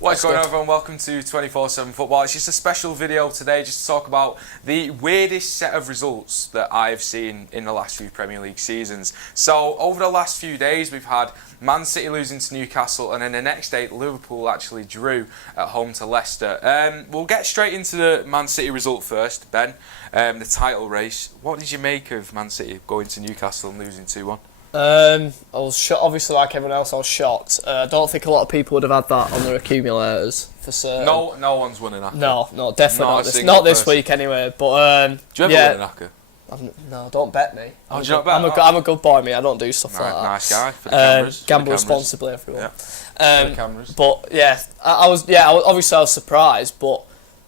What's going on, everyone? Welcome to 24/7 Football. It's just a special video today just to talk about the weirdest set of results that I've seen in the last few Premier League seasons. So, over the last few days, we've had Man City losing to Newcastle, and then the next day, Liverpool actually drew at home to Leicester. We'll get straight into the Man City result first, Ben. The title race. What did you make of Man City going to Newcastle and losing 2-1? I was shocked, obviously, like everyone else. I was shocked. I don't think a lot of people would have had that on their accumulators for certain. No one's winning that. No, definitely not this week anyway. But do you ever win an ACCA? No, don't bet me. Do you not bet? I'm a good boy, me. I don't do stuff like that. Nice guy. For the cameras. Gamble responsibly, everyone. Yeah. For the cameras. But yeah, I was obviously I was surprised, but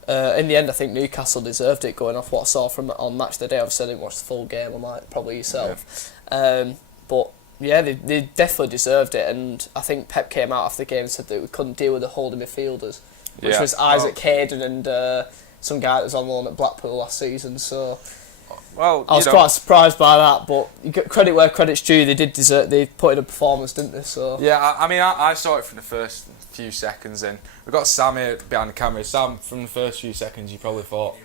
in the end, I think Newcastle deserved it. Going off what I saw from on match of the day, obviously I didn't watch the full game. Unlike probably yourself. Yeah. But yeah, they definitely deserved it, and I think Pep came out after the game and said that we couldn't deal with the holding midfielders, which was Isaac Hayden and some guy that was on loan at Blackpool last season. So, well, I was quite surprised by that. But you get credit where credit's due. They did deserve. They put in a performance, didn't they? So yeah, I mean, I saw it from the first few seconds, and we've got Sam here behind the camera. Sam, from the first few seconds, you probably thought,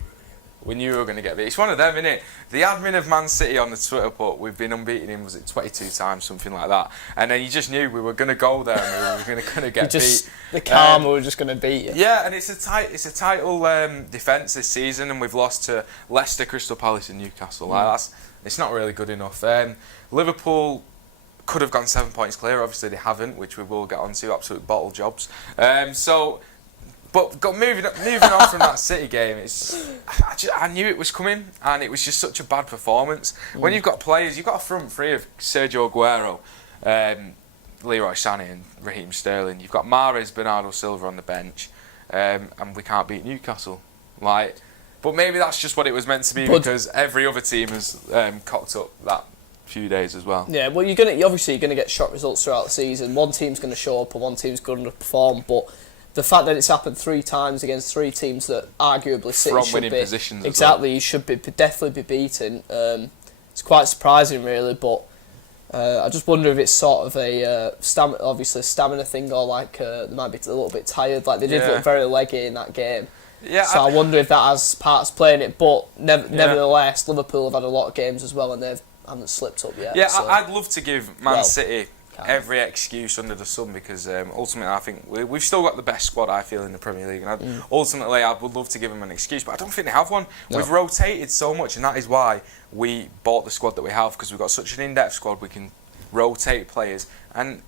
we knew we were going to get beat. It's one of them, isn't it? The admin of Man City on the Twitter put, we've been unbeaten in, was it 22 times, something like that. And then you just knew we were going to go there and we were going to get beat. The karma were just going to beat you. Yeah, and it's a title defence this season, and we've lost to Leicester, Crystal Palace and Newcastle. It's not really good enough. Liverpool could have gone 7 points clear. Obviously they haven't, which we will get onto. Absolute bottle jobs. But moving on from that City game, I knew it was coming, and it was just such a bad performance. When you've got players, you've got a front three of Sergio Aguero, Leroy Sané and Raheem Sterling. You've got Mahrez, Bernardo Silva on the bench, and we can't beat Newcastle. But maybe that's just what it was meant to be, because every other team has cocked up that few days as well. Yeah, well, you're gonna get shot results throughout the season. One team's going to show up and one team's going to perform, but the fact that it's happened 3 times against 3 teams that arguably City from should winning be positions exactly, you should definitely be beaten. It's quite surprising, really, but I just wonder if it's sort of a stamina thing, or they might be a little bit tired. Like they did look very leggy in that game. Yeah, so I wonder if that has parts playing it. But nevertheless, Liverpool have had a lot of games as well, and they haven't slipped up yet. Yeah, so. I'd love to give Man City every excuse under the sun, because ultimately I think we've still got the best squad, I feel, in the Premier League, and ultimately I would love to give them an excuse, but I don't think they have one. No. We've rotated so much, and that is why we bought the squad that we have, because we've got such an in-depth squad. We can rotate players, and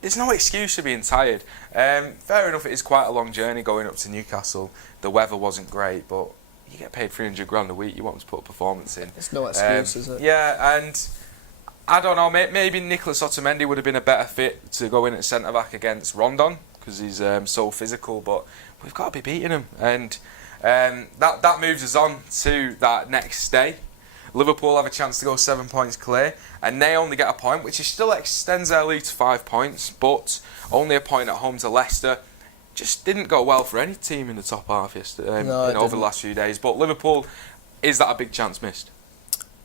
there's no excuse for being tired. Fair enough, it is quite a long journey going up to Newcastle. The weather wasn't great, but you get paid 300 grand a week, you want to put a performance in. There's no excuse, is it? Yeah, and I don't know, maybe Nicolas Otamendi would have been a better fit to go in at centre-back against Rondon, because he's so physical, but we've got to be beating him. And that moves us on to that next day. Liverpool have a chance to go 7 points clear, and they only get a point, which still extends their lead to 5 points, but only a point at home to Leicester. Just didn't go well for any team in the top half yesterday, over the last few days. But Liverpool, is that a big chance missed?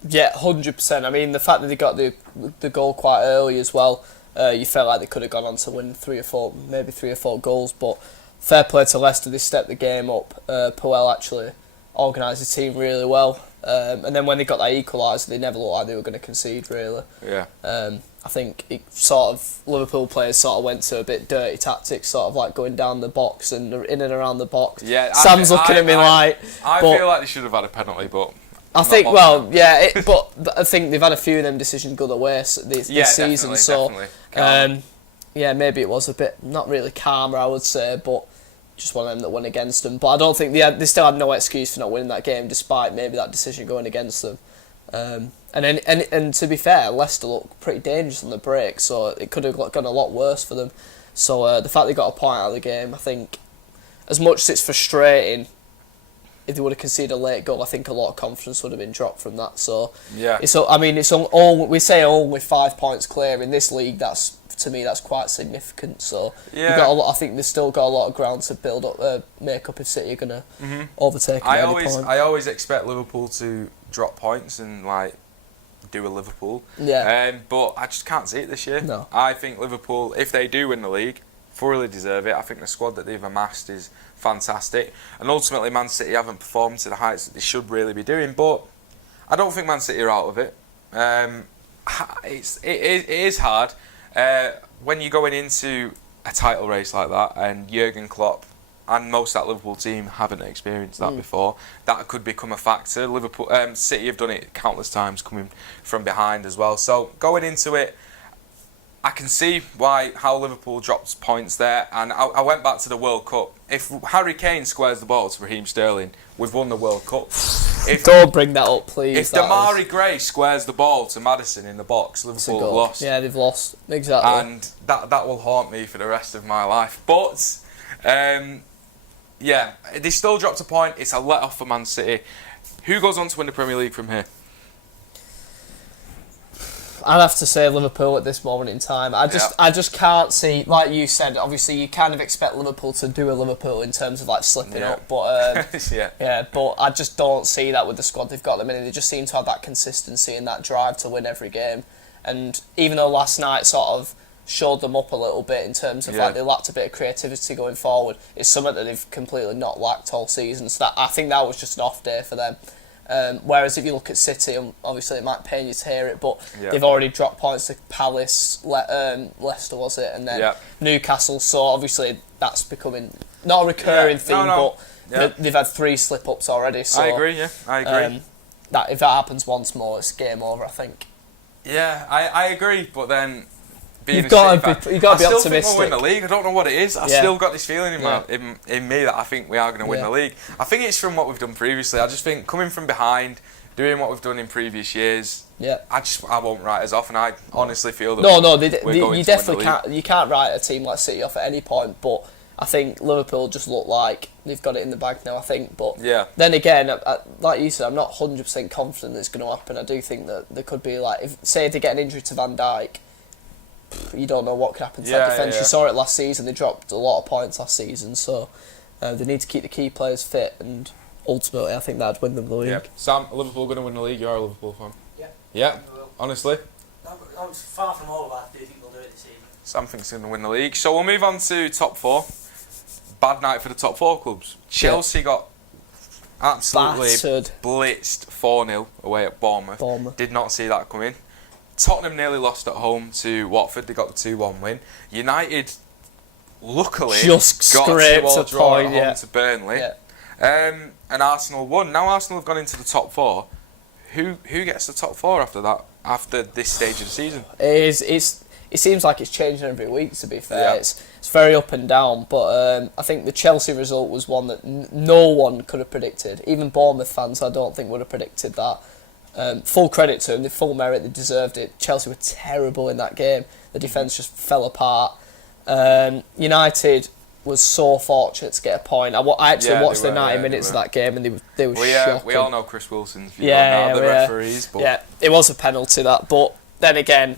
Yeah, 100%. I mean, the fact that they got the goal quite early as well, you felt like they could have gone on to win 3 or 4 goals. But fair play to Leicester, they stepped the game up. Puel actually organised the team really well. And then when they got that equaliser, they never looked like they were going to concede, really. Yeah. I think Liverpool players sort of went to a bit dirty tactics, sort of like going down the box and in and around the box. Yeah, Sam's looking at me like... I feel like they should have had a penalty, but... I think, but I think they've had a few of them decisions go their way this season. Definitely. Maybe it was a bit not really calmer, I would say, but just one of them that went against them. But I don't think they still had no excuse for not winning that game, despite maybe that decision going against them. And to be fair, Leicester looked pretty dangerous on the break, so it could have gone a lot worse for them. So the fact they got a point out of the game, I think, as much as it's frustrating, if they would have conceded a late goal, I think a lot of confidence would have been dropped from that. So yeah, we say only 5 points clear in this league. That's, to me, that's quite significant. So yeah, I think they've still got a lot of ground to build up, make up if City are going to overtake them at any point. I always expect Liverpool to drop points and do a Liverpool. Yeah. But I just can't see it this year. No. I think Liverpool, if they do win the league, thoroughly deserve it. I think the squad that they've amassed is fantastic, and ultimately Man City haven't performed to the heights that they should really be doing. But I don't think Man City are out of it. It is hard when you're going into a title race like that, and Jurgen Klopp and most of that Liverpool team haven't experienced that before. That could become a factor. Liverpool, City have done it countless times, coming from behind as well. So going into it, I can see how Liverpool dropped points there, and I went back to the World Cup. If Harry Kane squares the ball to Raheem Sterling, we've won the World Cup. Don't bring that up, please. If Damari Gray squares the ball to Maddison in the box, Liverpool have lost. Yeah, they've lost. Exactly. And that will haunt me for the rest of my life. But yeah, they still dropped a point. It's a let-off for Man City. Who goes on to win the Premier League from here? I'd have to say Liverpool at this moment in time. I just can't see, like you said, obviously you kind of expect Liverpool to do a Liverpool in terms of like slipping up, but but I just don't see that with the squad they've got at the minute. They just seem to have that consistency and that drive to win every game. And even though last night sort of showed them up a little bit in terms of like they lacked a bit of creativity going forward, it's something that they've completely not lacked all season. So that I think that was just an off day for them. Whereas if you look at City, obviously it might pain you to hear it, but they've already dropped points to Palace, Leicester was it, and then Newcastle. So obviously that's becoming not a recurring theme, but they've had 3 slip-ups already. So I agree. I agree. That if that happens once more, it's game over, I think. Yeah, I agree, but then you've got to be optimistic. I still think we'll win the league. I don't know what it is. I still got this feeling in me that I think we are going to win the league. I think it's from what we've done previously. I just think coming from behind, doing what we've done in previous years, I won't write us off, and I honestly feel that you definitely can't write a team like City off at any point, but I think Liverpool just look like they've got it in the bag now, I think. But then again, like you said, I'm not 100% confident that it's going to happen. I do think that there could be, like, if they get an injury to Van Dijk, you don't know what could happen to that defence. You saw it last season. They dropped a lot of points last season, so they need to keep the key players fit, and ultimately I think that'd win them the league. Sam, are Liverpool going to win the league? You're a Liverpool fan. Yeah, honestly. I'm far from all of that. I do think they'll do it this season. Sam thinks they're going to win the league. So we'll move on to top 4. Bad night for the top 4 clubs. Chelsea got absolutely blitzed 4-0 away at Bournemouth. Did not see that coming. Tottenham nearly lost at home to Watford. They got the 2-1 win. United, luckily, just got scraped a 2-2 draw point, at home to Burnley. And Arsenal won. Now Arsenal have gone into the top 4. Who gets the top 4 after that? After this stage of the season? It seems like it's changing every week, to be fair. It's very up and down, but I think the Chelsea result was one that no one could have predicted. Even Bournemouth fans, I don't think, would have predicted that. Full credit to them, the full merit, they deserved it. Chelsea were terrible in that game. The defence just fell apart. United was so fortunate to get a point. I actually watched the 90 minutes of that game, and they were shocking. We all know Chris Wilson's view on the referees. But it was a penalty, that. But then again,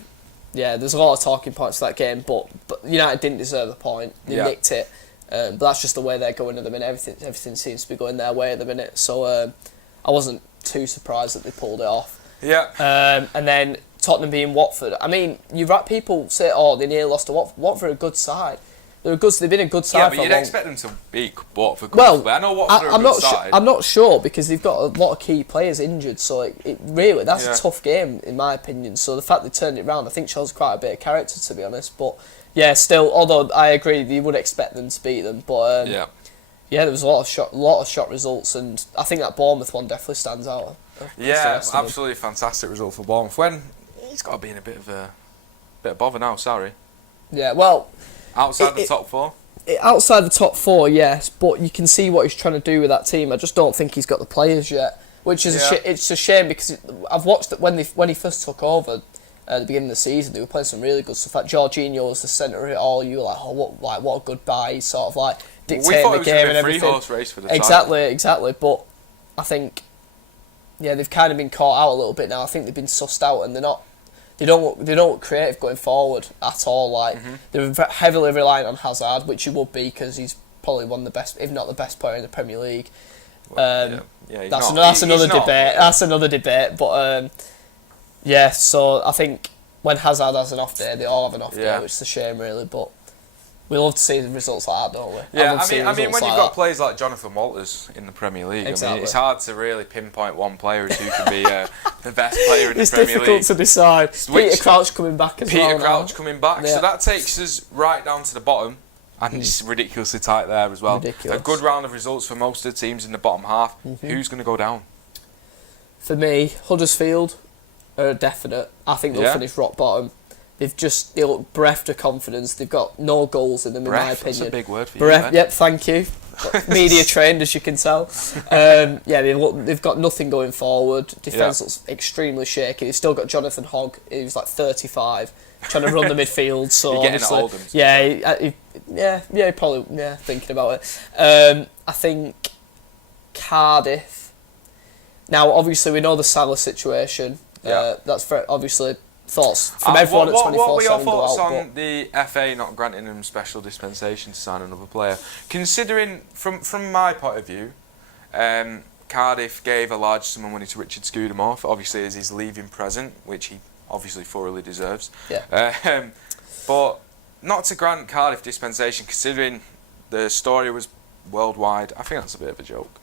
there's a lot of talking points for that game, but United didn't deserve the point. They nicked it. But that's just the way they're going at the minute. Everything seems to be going their way at the minute. So I wasn't too surprised that they pulled it off. And then Tottenham being Watford. I mean, people say, they nearly lost to Watford. Watford are a good side. They've been a good side. Yeah, but you'd expect them to beat Watford. Well, I know Watford are a good side. I'm not sure, because they've got a lot of key players injured. So it really, that's a tough game in my opinion. So the fact they turned it round, I think shows quite a bit of character, to be honest. But still, although I agree, you would expect them to beat them. But there was a lot of shot results, and I think that Bournemouth one definitely stands out. Absolutely fantastic result for Bournemouth. When he's got to be in a bit of bother now. Sorry. Yeah, well. Outside the top 4? Outside the top 4, yes, but you can see what he's trying to do with that team. I just don't think he's got the players yet, which is it's a shame, because I've watched it when he first took over at the beginning of the season. They were playing some really good stuff. Like Jorginho was the centre of it all. You were like, what a good buy. He's sort of like dictating the game and everything. We thought it was a 3-horse race for the title. Exactly. But I think they've kind of been caught out a little bit now. I think they've been sussed out, and they don't look creative going forward at all. Like they're heavily reliant on Hazard, which he would be, because he's probably one of the best, if not the best player in the Premier League. That's another debate. That's another debate. But so I think when Hazard has an off day, they all have an off day, which is a shame, really. But We love to see the results like that, don't we? Yeah, love to see I mean, results when like you've got that. players like Jonathan Walters in the Premier League, I Exactly. mean, it's hard to really pinpoint one player as who can be the best player in It's the Premier difficult League. to decide. Which- Peter Crouch coming back as well. Peter now. Crouch coming back, Yeah. so that takes us right down to the bottom, and it's ridiculously tight there as well. Ridiculous. A good round of results for most of the teams in the bottom half. Who's going to go down? For me, Huddersfield are a definite. I think they'll Yeah. finish rock bottom. They look bereft of confidence. They've got no goals in them, in my Breath, that's opinion. a big word for you. Bereft. Ben. Yep, thank you. Media trained, as you can tell. They've got nothing going forward. Defence looks extremely shaky. They've still got Jonathan Hogg, who's like 35, trying to run the midfield. So You're getting obviously, old, him, thinking about it. I think Cardiff. Now, obviously, we know the Salah situation. Yeah. That's very obviously thoughts from everyone at 24/7. What were your go thoughts out, on the FA not granting him special dispensation to sign another player? Considering, from my point of view, Cardiff gave a large sum of money to Richard Scudamore, obviously as his leaving present, which he obviously thoroughly deserves. Yeah. But not to grant Cardiff dispensation, considering the story was worldwide, I think that's a bit of a joke.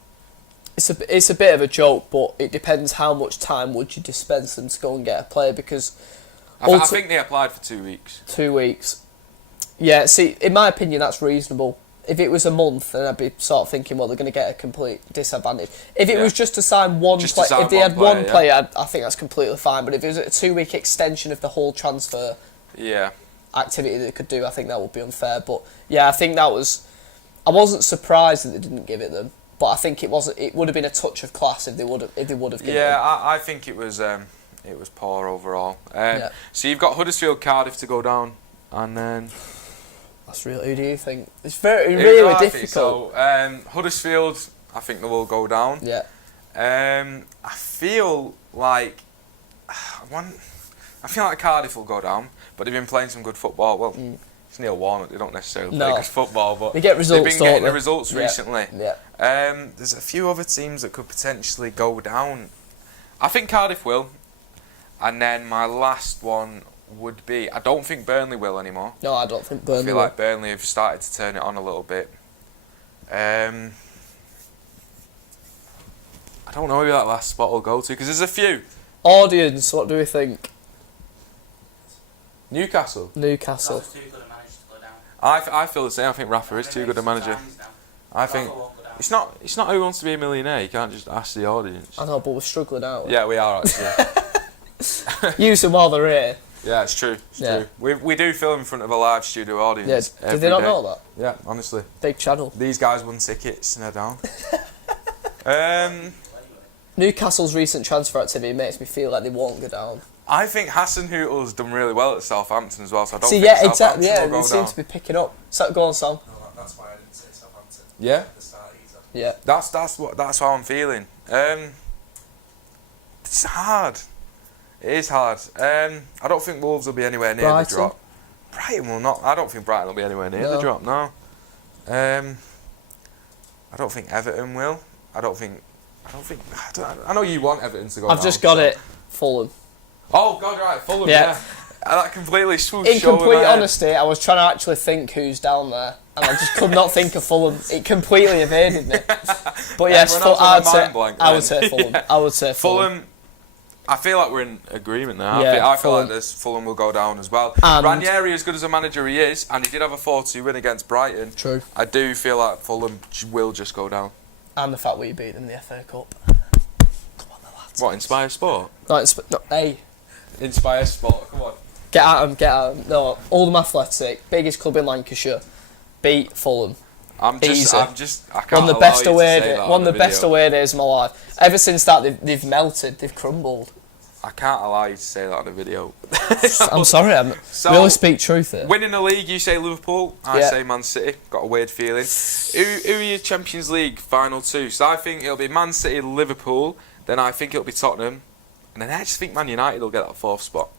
It's a bit of a joke, but it depends how much time would you dispense them to go and get a player, because I think they applied for 2 weeks. 2 weeks. Yeah, see, in my opinion, that's reasonable. If it was a month, then I'd be sort of thinking, well, they're going to get a complete disadvantage. If it was just to sign one Just to player, sign if they one had one player, player, I think that's completely fine. But if it was a 2 week extension of the whole transfer Yeah. activity they could do, I think that would be unfair. But yeah, I think that was. I wasn't surprised that they didn't give it them, but I think it would have been a touch of class if they would have given it. Yeah, I think it was poor overall. Yeah. So you've got Huddersfield, Cardiff to go down, and then That's really. Who do you think? It's really I think difficult. so. Huddersfield, I think they will go down. Yeah. I feel like Cardiff will go down, but they've been playing some good football. Well, it's Neil Warnock. They don't necessarily play good football, but They get results, they've been getting don't the they? results Yeah. recently. Yeah. There's a few other teams that could potentially go down. I think Cardiff will, and then my last one would be, I don't think Burnley will anymore. No, I don't think I Burnley feel will. like Burnley have started to turn it on a little bit. I don't know who that last spot will go to, because there's a few. Audience, what do we think? Newcastle. Newcastle. Rafa's too good a manager to go down. I feel the same. I think Rafa is too good a manager. I think Rafa won't go down. it's not who wants to be a millionaire. You can't just ask the audience. I know, but we're struggling out. Yeah, we are actually. Use them while they're here. Yeah, it's true. It's Yeah. true. We do film in front of a live studio audience. Yeah. Did every they not day. know that? Yeah, honestly. Big channel. These guys won tickets and they're down. Newcastle's recent transfer activity makes me feel like they won't go down. I think Hassan Hüttl's done really well at Southampton as well, so I don't See, think yeah, Southampton exactly. Yeah, will they go seem down. to be picking up. So, go on, Sam. No, that's why I didn't say Southampton Yeah, at the start either. Yeah. that's how I'm feeling. It's hard. It is hard. I don't think Wolves will be anywhere near Brighton? the drop. Brighton will not. I don't think Brighton will be anywhere near the No. drop. No. I don't think Everton will. I know you want Everton to go. I've down, just got so- it. Fulham. Oh God, right, Fulham. Yeah. Yeah. That completely swooshed In over complete my head. honesty, I was trying to actually think who's down there, and I just could not think of Fulham. It completely evaded me. But yes, Everyone else I has a mind blank would then. say Fulham. Yeah. I would say Fulham. Fulham. I feel like we're in agreement now. Yeah, I feel Fulham. like Fulham will go down as well. And- Ranieri, as good as a manager he is, and he did have a 4-2 win against Brighton. True. I do feel like Fulham will just go down. And the fact we beat them in the FA Cup. What, Inspire Sport? Hey, Inspire Sport, come on. get at them. No, Oldham Athletic, biggest club in Lancashire, beat Fulham. I Easy. can't One of the allow best you to away say days. that One on of the the best video. away days of my life. Ever since that, they've melted. They've crumbled. I can't allow you to say that on the video. I'm sorry. I'm So- really speak truth here. Winning the league, you say Liverpool, I Yeah. say Man City. Got a weird feeling. Who are your Champions League final two? So I think it'll be Man City, Liverpool, then I think it'll be Tottenham, and then I just think Man United will get that fourth spot.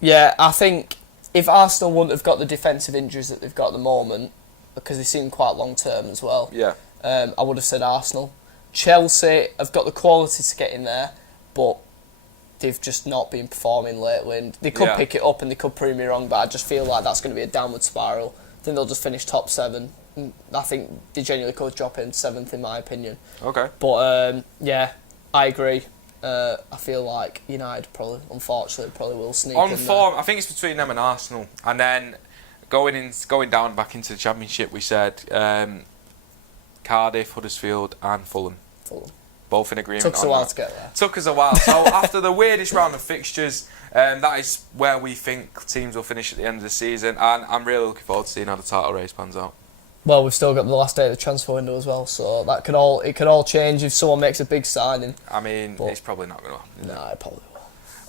Yeah, I think if Arsenal wouldn't have got the defensive injuries that they've got at the moment, because they seem quite long term as well, Yeah. I would have said Arsenal. Chelsea have got the quality to get in there, but they've just not been performing lately, and they could pick it up and they could prove me wrong, but I just feel like that's going to be a downward spiral. I think they'll just finish top 7. I think they genuinely could drop in 7th in my opinion. Okay. But yeah, I agree. I feel like United unfortunately will sneak in On there. form, I think it's between them and Arsenal. And then going down back into the Championship, we said Cardiff, Huddersfield and Fulham. Both in agreement. Took us on a while that. to get there. Took us a while. So after the weirdest round of fixtures, that is where we think teams will finish at the end of the season. And I'm really looking forward to seeing how the title race pans out. Well, we've still got the last day of the transfer window as well, so that could all change if someone makes a big signing. I mean, it's probably not going to happen. No, it probably will.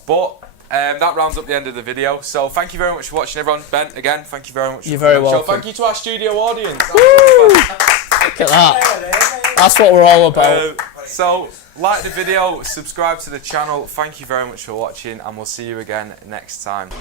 But that rounds up the end of the video. So thank you very much for watching, everyone. Ben, again, thank you very much. You're very coming on the show. welcome. Thank you to our studio audience. Look at that. That's what we're all about. So, like the video, subscribe to the channel. Thank you very much for watching, and we'll see you again next time.